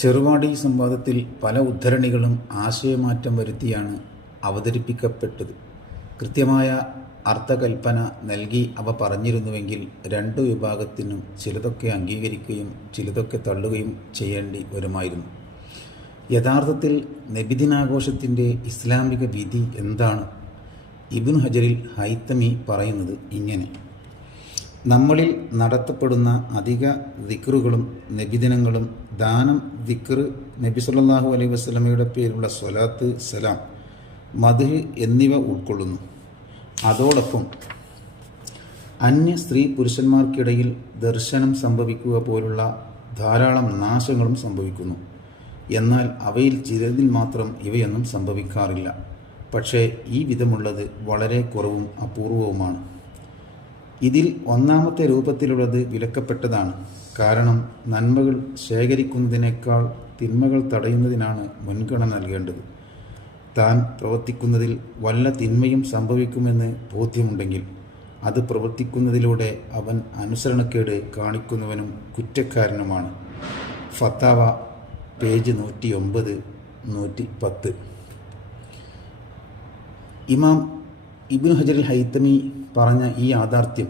ചെറുവാടി സംവാദത്തിൽ പല ഉദ്ധരണികളും ആശയമാറ്റം വരുത്തിയാണ് അവതരിപ്പിക്കപ്പെട്ടത്. കൃത്യമായ അർത്ഥകൽപ്പന നൽകി അവ പറഞ്ഞിരുന്നുവെങ്കിൽ രണ്ടു വിഭാഗത്തിനും ചിലതൊക്കെ അംഗീകരിക്കുകയും ചിലതൊക്കെ തള്ളുകയും ചെയ്യേണ്ടി വരുമായിരുന്നു. യഥാർത്ഥത്തിൽ നബിദിനാഘോഷത്തിൻ്റെ ഇസ്ലാമിക വിധി എന്താണ്? ഇബ്നു ഹജറിൽ ഹൈത്തമി പറയുന്നത് ഇങ്ങനെ: നമ്മളിൽ നടത്തപ്പെടുന്ന അധിക ദിക്റുകളും നബിദിനങ്ങളും ദാനം, ദിക്ർ, നബി സല്ലല്ലാഹു അലൈഹി വസല്ലമയുടെ പേരിലുള്ള സ്വലാത്ത്, സലാം, മദ്ഹ് എന്നിവ ഉൾക്കൊള്ളുന്നു. അതോടൊപ്പം അന്യ സ്ത്രീ പുരുഷന്മാർക്കിടയിൽ ദർശനം സംഭവിക്കുക പോലുള്ള ധാരാളം നാശങ്ങളും സംഭവിക്കുന്നു. എന്നാൽ അവയിൽ ചിലതിൽ മാത്രം ഇവയൊന്നും സംഭവിക്കാറില്ല. പക്ഷേ ഈ വിധമുള്ളത് വളരെ കുറവും അപൂർവവുമാണ്. ഇതിൽ ഒന്നാമത്തെ രൂപത്തിലുള്ളത് വിലക്കപ്പെട്ടതാണ്. കാരണം നന്മകൾ ശേഖരിക്കുന്നതിനേക്കാൾ തിന്മകൾ തടയുന്നതിനാണ് മുൻഗണന നൽകേണ്ടത്. താൻ പ്രവർത്തിക്കുന്നതിൽ വല്ല തിന്മയും സംഭവിക്കുമെന്ന് ബോധ്യമുണ്ടെങ്കിൽ അത് പ്രവർത്തിക്കുന്നതിലൂടെ അവൻ അനുസരണക്കേട് കാണിക്കുന്നവനും കുറ്റക്കാരനുമാണ്. ഫത്താവ പേജ് 109, 110. ഇമാം ഇബ്നു ഹജറിൽ ഹൈത്തമി പറഞ്ഞ ഈ യാഥാർത്ഥ്യം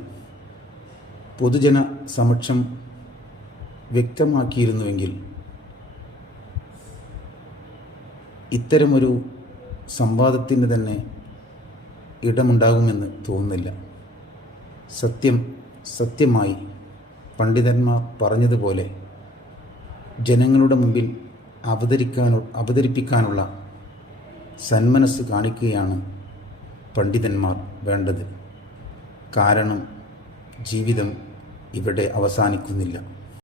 പൊതുജന സമക്ഷം വ്യക്തമാക്കിയിരുന്നുവെങ്കിൽ ഇത്തരമൊരു സംവാദത്തിന് തന്നെ ഇടമുണ്ടാകുമെന്ന് തോന്നുന്നില്ല. സത്യമായി പണ്ഡിതന്മാർ പറഞ്ഞതുപോലെ ജനങ്ങളുടെ മുമ്പിൽ അവതരിപ്പിക്കാനുള്ള സന്മനസ് കാണിക്കുകയാണ് പണ്ഡിതന്മാർ വേണ്ടത്. കാരണം ജീവിതം ഇവിടെ അവസാനിക്കുന്നില്ല.